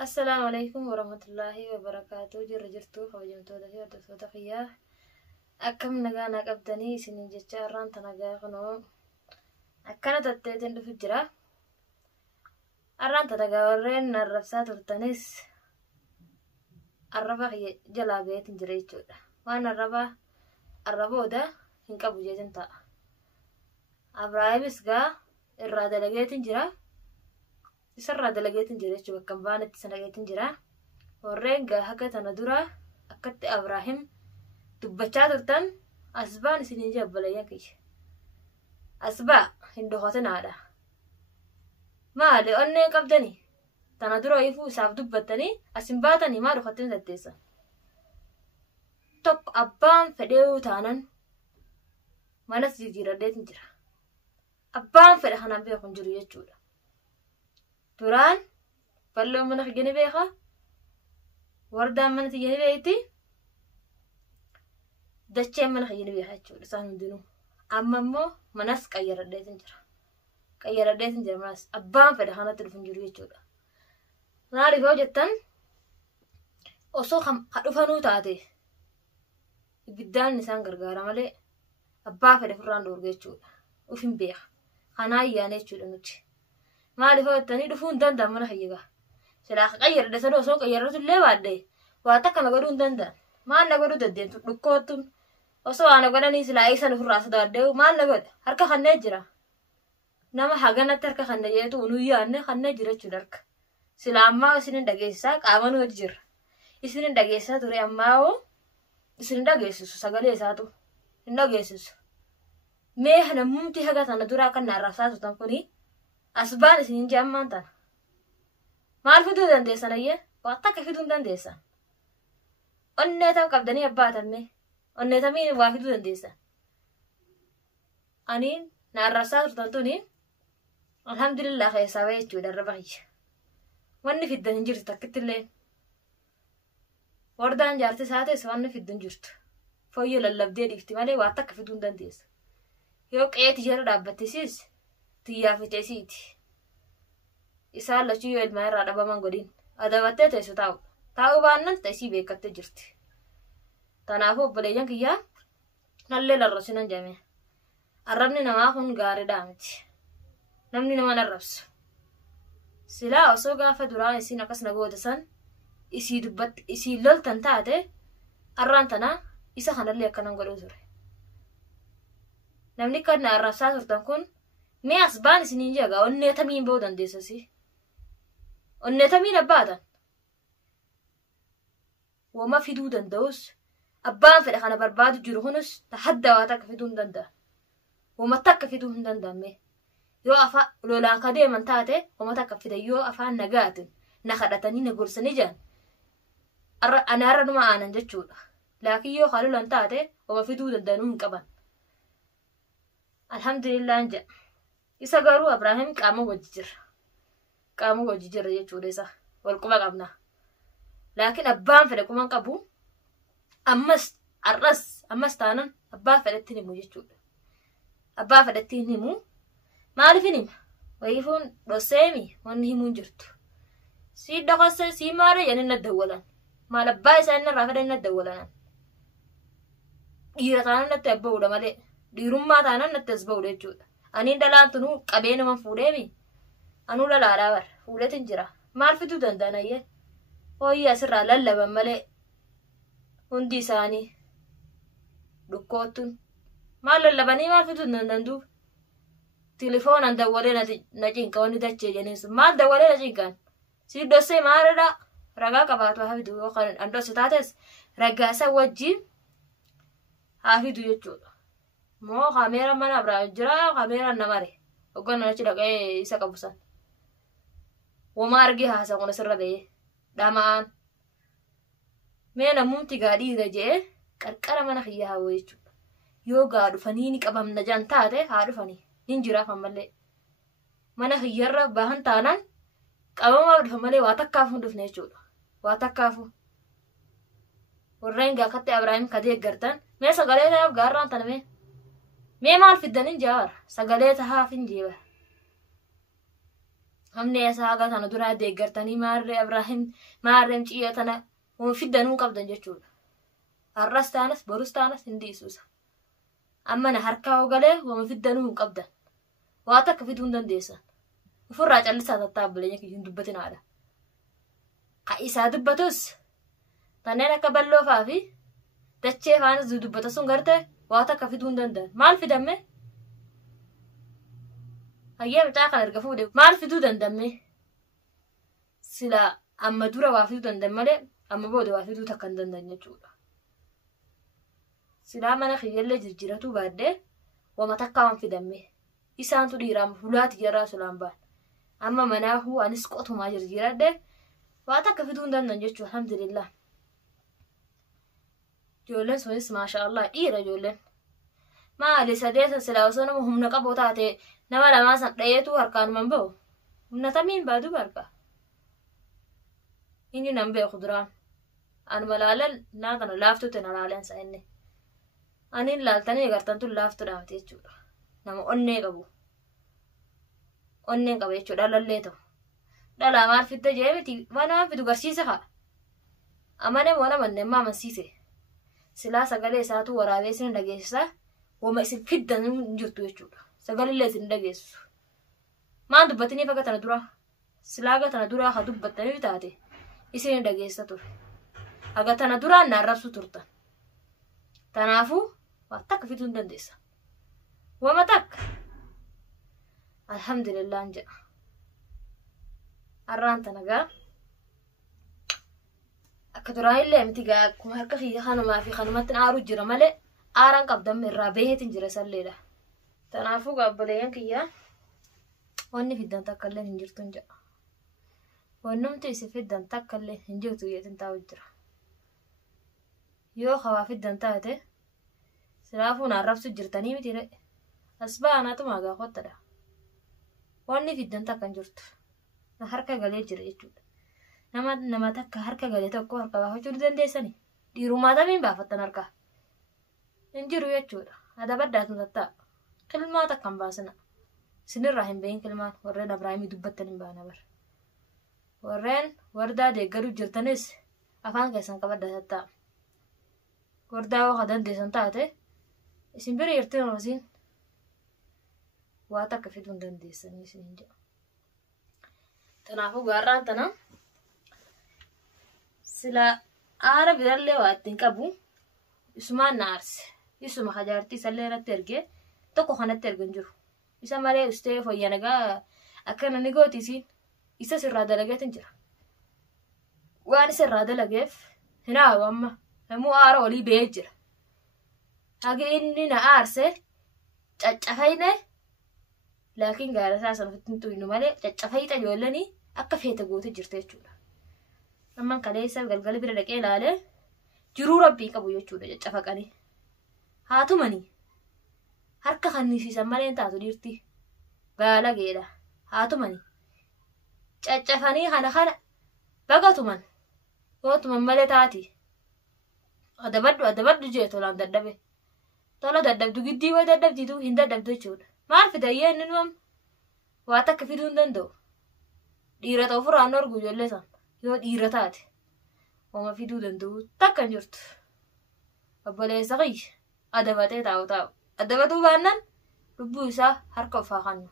السلام عليكم ورحمة الله وبركاته. جرجرتو خوجمتو دفي ودفتو تخيا أكم نغانا قبدني سنين جتشاران تنغا خنو أكنا تتتين دفو جرا أران تنغا ورين نرفسات ورتنس الربا جلا بيت جريتشو وانا الربا دا هنكبو جيتن تا أبراهيمس غا الرادة لغيتن جرا isarraa dalageetin jira jechuudha bakka baanatti sanagaetin jira warreen haka tana dura akkatti Abraahim dubbachaa turtan asbaan isiniin jabbalayyan kiyya asbaa hin dhohatinaadha maali onnee qabdanii tana dura ifuu isaaf dubbattanii asin baatanii maa dhokatin satteessa tokko abbaan fedheewu taanan manas jijjiiradheetin jira abbaan fedha kanaan beekun jiru jechuudha turaan ballo mana khigani beekha wardaan mana tiyani beeyti dacheen mana khigani beekha jechuudha isaan hundinuu amma immoo manas qayyaradheetin jira manas abbaan fedha kanatti dhufun jiru jechuudha maaliif yoo jettan osoo ka dhufanuu taate ibiddaan isaan gargaara malee abbaa fedha furraan dhoorge jechuudha ufin beeka kanaa ayyaane jechuudha nuti maaliif ho'attanii dhufuu hin danda'an mana khiyyaa silaa qayyarde sadoo osoo qayyaratu illee baadde waa takka na godhuu hin danda'an maal na godhuu dandeettu dhukkootuun osoo waan godhanii silaa eessan ofirraa sodaaddeewu maal na godhe harka kannee jira nama haganatti harka kanne jeetu unuu yaanne kannee jira jechuudha harka silaa ammaa isinin dhageessisaa qaama nuti jirra isinin dhageessisaa ture ammaa hoo isinin dhageessisu sagalee isaatu hin dhageessisu mee namumti haga tana duraa kan naarrabsaa tutan kunii asbaan isinin jammaan tana maal fiduu dandeessan ayyee waa takka fiduu hin dandeessan onneetam qabdanii abbaatanne onneetamiin waa fiduu dandeessan aniin naarrabsaa turtan tuni alhamdulillah keessaa bahee jechuudha irra bahiyya wanni fiddan hin jirtu takkittillee wardaan jaarti isaa ta'es wanni fiddu hin jirtu fooyyee lallabdee dhiifti malee waa takka fiduu hin dandeessa yoo qeeti jala dhaabbattisiis tiyyaafiteesiiti isaan lachuu yoo ilmaa irraa dhabaman godhin adabattee teessu taa'u baannan ta'isii beekattee jirti tanaafuu obboleeyyan kiyyaa nallee larrabsinan jame arrabni namaa kun gaariidhaa miti namni nama larrabsu silaa osoo gaafa duraan isiin akkas nagoota san isii loltan taate arraan tanaa isa kanallee akkanan godhuu ture namni kan na arrabsaa turtan kun mee asbaan isiniin jaga onneetamiin ba'uu dandeessasi onneetamiin abbaatan wama fiduu danda'us abbaan fedha kana barbaadu jiru kunus tahadda waa takka fiduu hin danda'a wama takka fiduu hin danda'amme yoo afaa lolaan ka deeman taate wama takka fidan yoo afaan nagaatin na kadhatanii na gorsanii jiran anaarra numa aanan jechuudha laakiin yoo halolan taate wama fiduu danda'anuu hin qaban alhamdulillah jedha isa garuu Abraahim qaama wajji jira jechuudha isa walquba qabna laakiin abbaan fedhe kuman qabu ammas taanan abbaa fedhetti himu jechuudha abbaa fedhetti himu maaliif hima wayifuun dhosseemi wanni himuun jirtu sii dhokosse sii maare jedhanii na dawwalan maal abbaa isaa inni irraa fedhan na dawwalanan dhiira taanan natti abba'uudha malee dhiirummaa taanan natti as ba'uudha jechuudha aniin dhalaan tunuu qabeenuman fuudheemi anuu dhalaadhaa bar fuudhetin jira maal fiduu danda'an ayyee hooyyi asirraa lallaban malee hundi isaanii dhukkoottuun maal lallabanii maal fiduu danda'anduuf tilifoonan dawwalee na cinqa wanni dachee jeniinsu maal dawwalee na cinqaan sii dhossee maalidha ragaa qabaatu haa fidu yookaan an dhosse taates ragaa isa wajjiin haa fidu jechuudha moo kameera mana Abraahim jira kameera namare oggonna achi dhaqee isa qabusan wama argee haasa kun asirra ga'ee dhamaan mee namumti gaadhiira jee qarqara mana kiyyaa hawwa jechuudha yoo gaa dhufanii ni qabamna jan taate haa dhufanii hin jiraaf ammallee mana kiyyarra bahan taanaan qabamaa dhufa malee waa takkaafu hin dhufne jechuudha waa takkaafu warreen gaakatti Abraahim kadee gartan mee sagalee ta'aaf gaarraan tana mee maal fiddanin jawaar sagalee tahaaf hin jeeba همني يا ساقة أنا درا ديقرتني ماري إبراهيم ماري مشيتنا ومفيدنون قبضن جتشود الرستانس برستانس هندي سوسا أما نهركا وقاله ومفيدنون قبضن واتك في دون ديسا وفراج اللي ساتتاب لينك يندبتنا على قايسا دبتوس تنينا كبلو فافي تتشي فانس دبتسون غرته واتك في دون دندن مال في دمه أيام تاخر الرجفو ده مال في دون دمه سلا أما دورا وافي دون دمله أما بود وافي دون تكندن دنيا جولا سلا ما نخيل له جرجرته بعده وما تكاون في دمه إسان تديرام فلات جرا سلامبان أما مناهو أنس قطه ما جرجرة ده واتك في دون دمنا جتشو الحمد لله جولن سويس ما شاء الله إيرا جولن ما لسديت سلاوسنا مهم نقبوتاتي نما لما سنتيتو هركان منبو نتمين بادو بركا إني نمبي خضران أنا ملالن نادنا لافتو تنالالن سأني أني لالتني غرتنتو لافتو دامتي جولا نما أني قبو أني قبو يجو دالاليتو دالا مار فيتا جيبتي وانا فيتو غرشيسة خا أماني وانا من نما منسيسي سلا سغالي ساتو ورابيسين دقيسة وما يصير فيدا نجرتو يجولا سغالي لازم دقيسو ما دبتني فقط أنا درا سلاغة أنا درا خدبتني بتاعتي يصير دقيسة تور أغا أنا درا نعرفسو تورتا تنافو واتك في دون دنديسة وما تك الحمد لله انجا أران تنقا أكدراي اللي امتقا كم هركا خي خانو ما في خانومات نعارو جرى مالي آران قبضا من رابيه تنجرى ساليلا تنافو قبليان كيا واني في الدان تاكالي هنجرتو انجا وانم تيسي في الدان تاكالي هنجرتو يتنتاو جرى يو خوافي الدان تاتي سلافو نعرفسو جرتاني متيري أسبا تو ماغا خوتا واني في الدان تاكن جرتو هركا غالي جرى يجود nama takka harka galee tokko harka baafachuu dandeessani dhiirumaata min baafattan harka hin jiru jechuudha adabaddaatu tattaa kilmaa takkan baasina sinirraa hin beeyin kilmaan warreen Abrahaamii dubbattan hin baana bar warreen wardaa deeggaruu jirtanis afaan keessan qabadda tattaa wardaa waa dandeessan taate isin bira jirtin orasiin waa takka fiduu hin dandeessanii isin hin jedhu kanaafuu gaarraan tana sila aara birallee waa ittiin qabu isumaan na aarse isuma hajaartii isallee irratti ergee tokko kanatti ergan jiru isa malee ustee foyyanagaa akkana ni gootiisiin isa sirraa dalageetin jira waan isa irraa dalageef hinaawu amma namuu aara olii ba'ee jira hagi inni na aarse caccafayne laakiin gaara isaa sana ofitti tuynu malee caccafayita ijoollanii akka feete goote jirte jechuudha amman kaleessa galgala bira dhaqee ilaale jiruu rabbii qabu jechuudha caccafaqanii haatumanii harka kannisiisan malee taatu dhiirti baala geedha haatumanii caccafanii kana bagatuman gootuman malee taati adabaddu jee tolaan dadhabe tola dadhabdu giddii way dadhabdiitu hin dadhabdu jechuudha maal fidayyee inni nuwam waa takka fiduu hin danda'u dhiira ta'u furaan orgu ijoollee san yoo dhiira taate wama fiduu danda'u takka hin jirtu obboleessa qiyya adabatee taa'u adabatuu baannan lubbuu isaa harka ofaa kannu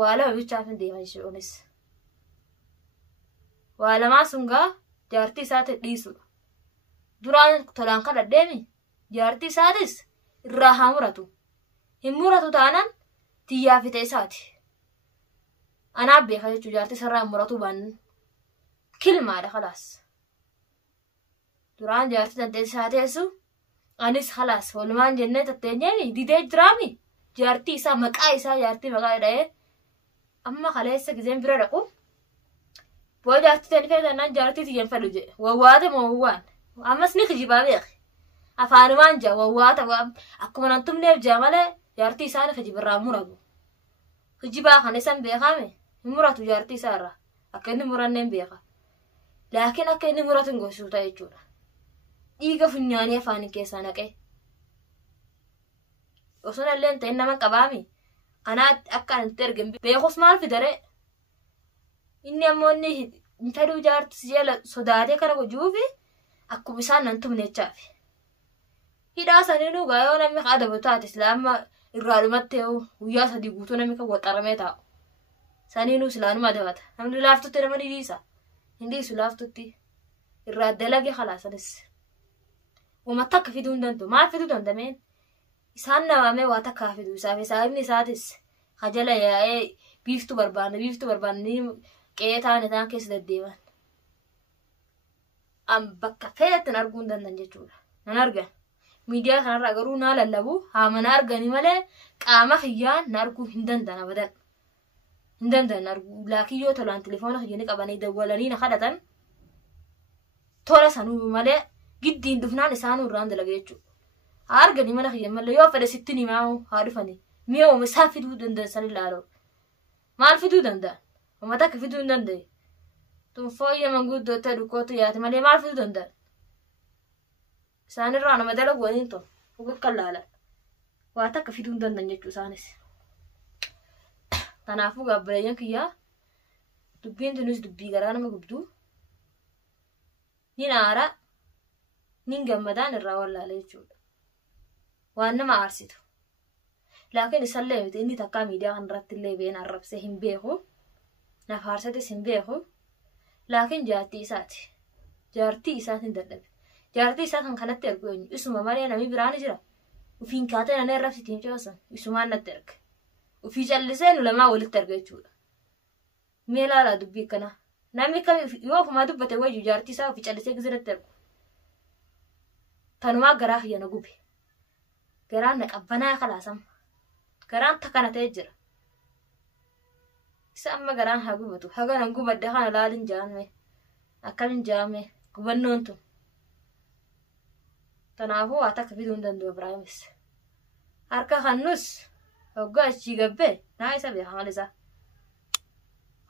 waa lama bichaaf hin deeman isheenis waa lamaa sungaa jaartii isaati dhiisudha duraan tolaan kadhadheemi jaartii isaatis irraa haa muratu hin muratu taanan tiyyaa fite isaati anaaf beeka jechuu jaartii isarraa hin muratu baannan kilmaadha khalaas duraan jaartii tantee isaa teessu anis khalaas walumaan jennee tatteenyeemi didee jiraami jaartii isaa maqaa isaa jaartii maqaa dha'ee amma kaleessa gizeen bira dhaqu boo jaartii tani feetannaan jaartii tiyyan fedhu jedhe wawwaate moo wawwaan ammas ni kijibaa beeki afaanumaan jaa wawwaata akkuma nan tumneef jaa malee jaartii isaanii kijibirraa muratu kijibaa kan isan beekame hin muratu jaartii isaarraa akka inni muranneen beeka laakiin akka inni muratu hin gochuu ta'a jechuudha dhiiga funyaanii afaanii keessaa naqee osoo illee ta'in nama qabaami أنا أكان ترجم بيخص مال في دري إني أموني نتلو جارت سجل صداتي كنا وجوفي أكو بسان أنتم نتشافي هيدا سنينو غايو نمي خادا بتاعت إسلام الرالمتيو ويا صديقوتو نمي كوطرميتاو سنينو سلانو ما دوات الحمد لله لافتو ترمني ديسا هندي سلافتو تي الرادلة خلاص بس وما تكفيدون دندو ما فيدو دندمين إساننا وامي واتكافيدو سافي سابني ساتس خجلا يا بيفتو بربان نيم كيتان تان كيس دديوان أم بكا فيتن أرجون دندن جتولا نرجع ميديا كان رجعوا نالا لبو هم نرجع نملة كأما خيان نرجو هندن بدن هندن نرجو لكن يو تلان تليفون خياني كاباني دولاني نخدتن تولا سانو ملة جدين دفنا لسانو راند لقيتشو أرجع نملة خيان ملة يو فدا ستني معه عارفني ميو مسافر دندن سني لارو ما الفيدو دندن وما تك فيدو دندن تم فوي منقول دوتا ركوتو يا تملي ما الفيدو دندن سان الرانا مدلق وينتو وقل كلالا واتك في دون دندن جتو سانس تنافو قبلين كيا دبين تنوس دبي غرانا مقبدو نين آرا نين جمدان الراوال لاليجو وانا ما عرسيتو لكن يسلمت اني تكا ميديا هنرات اللي بين الرب سهم بيخو نفارسة سهم بيخو لكن جارتي إساتي ندردب جارتي ساكن كانت تركوني اسمه مالي أنا مبراني جرا وفين كاتن أنا رفت تيم جواسن اسمه أنا ترك وفي جلسين ولما ولد تركي شو ميلا لا دبي كنا نامي كم يوف ما دبته وجو جارتي سا وفي جلسين كزر ترك تنوا جراه ينقوبي جران نكبنا خلاصم جران تكنا تجرا سأما جران هقوبتو هقا نقوب الدخان لالين جامي أكلين جامي قبنونتو تنافو أتاك في دون دندو برايمس أركا خنوس هوجا شيغبه نايسا بيا خالصا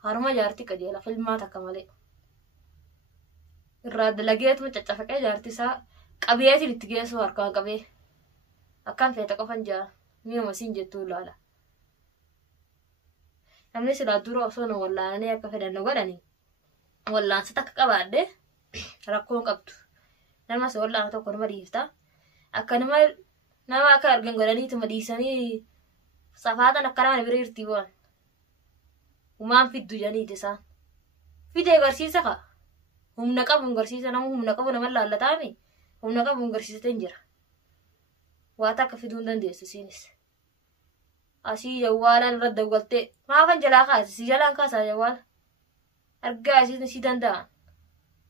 هرما جارتي كجيلا فيلمات كمالي الراد لقيت متشافك جارتي سا قبياتي لتجيسو أركا قبي أكان في تكفن جا ميو مسين جتو لالا namni sila dura osoo na wallaananii akka fedhannu godhani wallaansa takka qabaadde rakkoon qabdu nama se wallaana tokko nama dhiifta akkanuma nama akka argan godhaniituma dhiisanii safaatan akka nama bira jirti bu'an umaan fiddu janiiti isaan fide agarsiisa ka humna qabu agarsiisa nama humna qabu nama laallataami humna qabu agarsiisateen jira waa takka fiduu hin dandeessu siinis asii jawaalaan irra dawwaltee maafan jalaa kaase si jalaan kaasaa jawaala argaa isiin si danda'an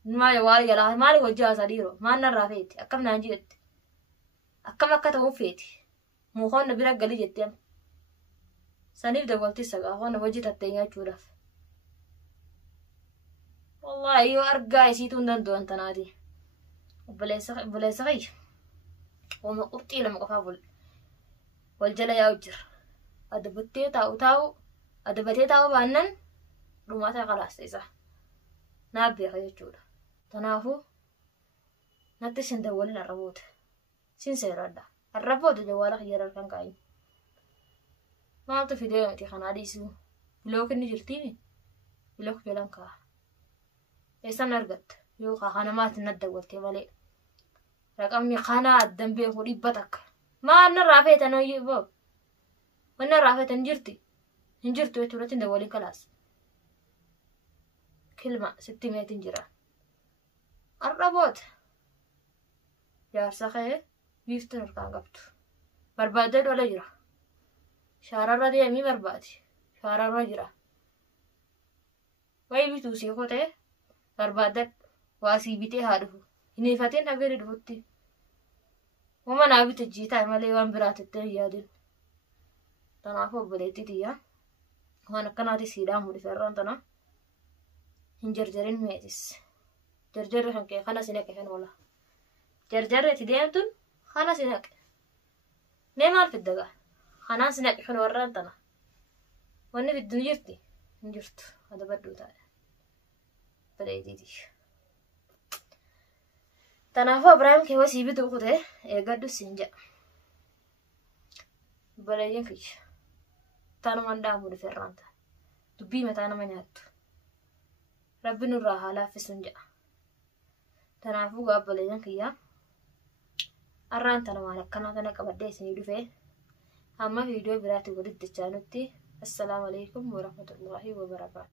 numaa jawaala jalaa maali wajji haasaa dhiiroo maan narraa feeti akkam naan jette akkam akka ta'uun feeti muuqoonna bira galii jetteen saniif dawwaltii sagaafonna wajji tattee nyaachuudhaaf wallaahi yoo argaa isiituu hin danda'an tanaati obboleessa kiyya wama qurxii lama qofaa wal jala yaa'u jira adabatee taa'u baannan dhumaata khalaasta isaa naaf beeka jechuudha tanaafuu natti sin dawwalin arraboota sin seeradha arraboota jawaala kiyyaraa kan kaa'in maaltu fidee miti kanaa dhiisuu bilook inni jirtiimi bilook jalan kaa'a eessan argatta yoo kanamaatti na dawwaltee malee raqamni kanaa addan beeku dhibba takka maan narraa feetan hoyyiboo وانا رافت انجرت ويتولت دولي كلاس كلمة 600 انجرا الربوت يار سخي بيفتن ركان قبتو بربادة ولا جرا شارع دي امي بربادي شارع جرا وي بيتوسي خوته بربادة واسي بيتي هادفو اني فاتين نغير دفوتي وما نابي تجيتا مالي وان برات التريادين تنافو بليتي تيا وانا كناتي سيدام ودي فران تنا هنجرجرين ميتس جرجر خنكي خنا سينك فين ولا جرجر تديمتون خنا سينك نيمال في الدغا خنا سينك فين وران تنا وانا في الدنيا جرت هذا بدو تاع بليتي تي تنافو ابراهيم كي وسيبي دوخته اي غدو سينجا بليين كيش taanu mandaamu dhufeerraanta dubbii mataa nama nyaattu rabbi nurraa haa laaffisuun jedha tanaafuu gaabboleeyyan kiyyaa arraan tana waan akkanaa kana qabadhee isinii dhufee amma viidiyoo biraatti walitti dachaanutti assalaamu alaykum warahmatullaahi wabarakaatu